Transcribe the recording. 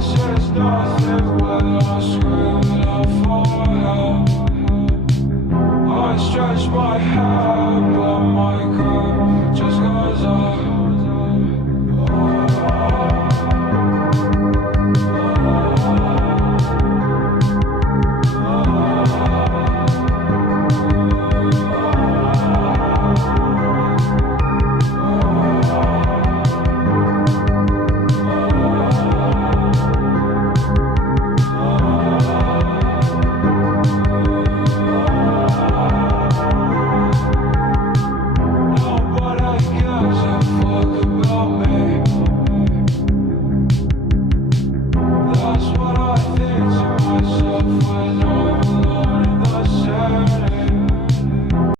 says nothing when I scream and I fall out. I stretch my hand.